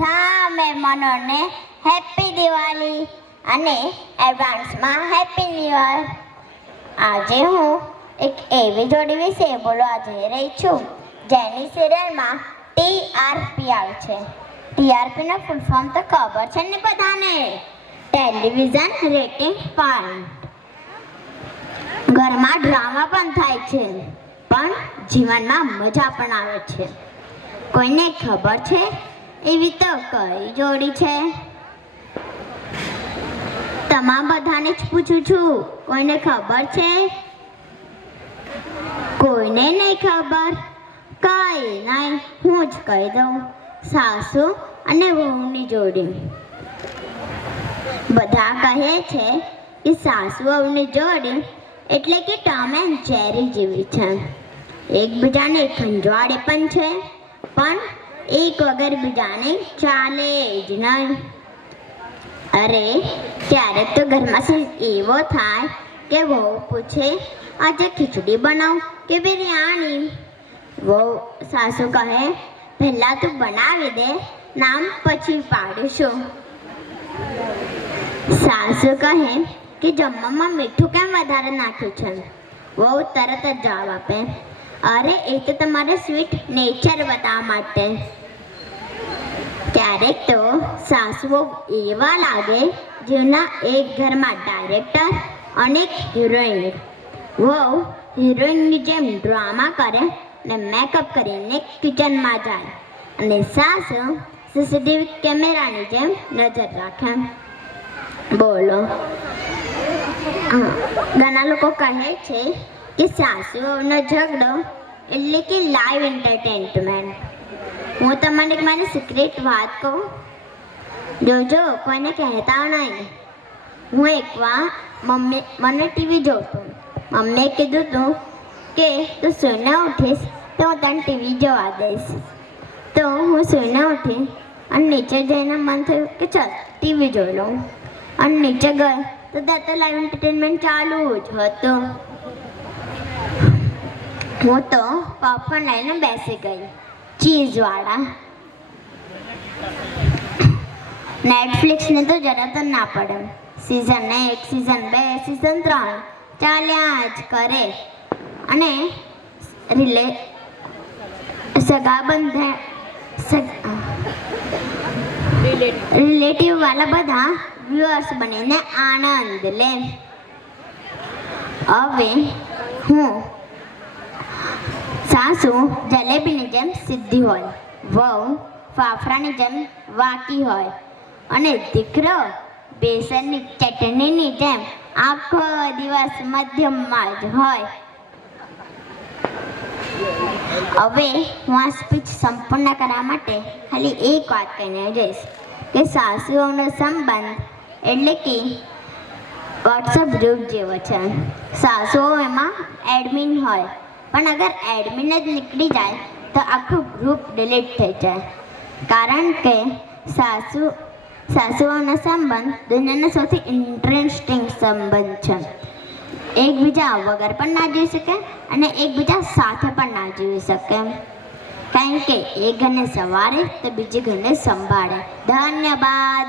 બધા મહેમાનોને હેપી દિવાળી અને એડવાન્સમાં હેપી ન્યૂ યર. આજે હું એક એવી જોડી વિશે બોલવા જઈ રહી છું જેની સિરિયલમાં ટીઆરપી આવે છે. ટીઆરપીનો ફૂલ ફોર્મ તો ખબર છે ને બધાને, ટેલિવિઝન રેટિંગ પોઈન્ટ. ઘરમાં ડ્રામા પણ થાય છે પણ જીવનમાં મજા પણ આવે છે. કોઈને ખબર છે એવી તો કઈ જોડી છે? તમામ બધાને જ પૂછું છું, કોઈને ખબર છે? કોઈને નહીં ખબર? કઈ નહીં, હું જ કહી દઉં. સાસુ અને વહુની જોડી. બધા કહે છે કે સાસુ વહુની જોડી એટલે કે ટોમ એન્ડ જેરી જેવી છે. એકબીજાને ખંજવાળે પણ છે પણ એક વગર બીજાને ચાલે જ નહીં. અરે ક્યારેક તો ઘરમાં એવો થાય કે વહુ પૂછે આજે ખીચડી બનાવ કે બિરયાની? સાસુ કહે પહેલા તું બનાવી દે, નામ પછી પાડીશું. સાસુ કહે કે જમવામાં મીઠું કેમ વધારે નાખ્યું છે? વહુ તરત જ જવાબ આપે, અરે એ તો તમારે સ્વીટ નેચર બતાવવા માટે. ક્યારેક તો સાસુઓ એવા લાગે જેના એક ઘરમાં ડાયરેક્ટર અને હિરોઈન. વહુ હિરોઈનની જેમ ડ્રામા કરે ને મેકઅપ કરીને કિચનમાં જાય અને સાસુ સીસીટીવી કેમેરાની જેમ નજર રાખે. બોલો, ઘણા લોકો કહે છે કે સાસુઓનો ઝઘડો એટલે કે લાઈવ એન્ટરટેનમેન્ટ. હું તમને એક મારી સિક્રેટ વાત કહું, જોજો કોઈને કહેતા નહીં. હું એકવાર મને ટીવી જોતું, મમ્મીએ કીધું હતું કે તું સૂઈને ઉઠીશ તો હું તને ટીવી જોવા દઈશ. તો હું સૂઈને ઉઠી અને નીચે જઈને મન થયું કે ચાલ ટીવી જોઈ લઉં. અને નીચે ગઈ તો ત્યાં તો લાઈવ એન્ટરટેનમેન્ટ ચાલુ જ હતું. હું તો પોપકોર્ન લઈને બેસી ગઈ, ચીઝવાળા. નેટફ્લિક્સને તો જરા તો ના પડે. સિઝન 1, સિઝન 2, સિઝન 3 ચાલ્યા જ કરે. અને રિલેટિવ વાળા બધા વ્યુઅર્સ બનીને આનંદ લે. હવે હું સાસુ જલેબીની જેમ સીધી હોય, વહુ ફાફડાની જેમ વાકી હોય અને દીકરો બેસનની ચટણીની જેમ આખો દિવસ મધ્યમમાં જ હોય. હવે હું આ સ્પીચ સંપૂર્ણ કરવા માટે ખાલી એક વાત કહીને જઈશ કે સાસુઓનો સંબંધ એટલે કે વોટ્સઅપ ગ્રુપ જેવો છે. સાસુઓ એમાં એડમિન હોય પણ અગર એડમિન જ નીકળી જાય તો આખું ગ્રુપ ડિલીટ થઈ જાય. કારણ કે સાસુઓનો સંબંધ દુનિયાનો સૌથી ઇન્ટરેસ્ટિંગ સંબંધ છે. એકબીજા વગર પણ ના જીવી શકે અને એકબીજા સાથે પણ ના જીવી શકે. કારણ કે એક ઘરને સવારે તો બીજી ઘરને સંભાળે. ધન્યવાદ.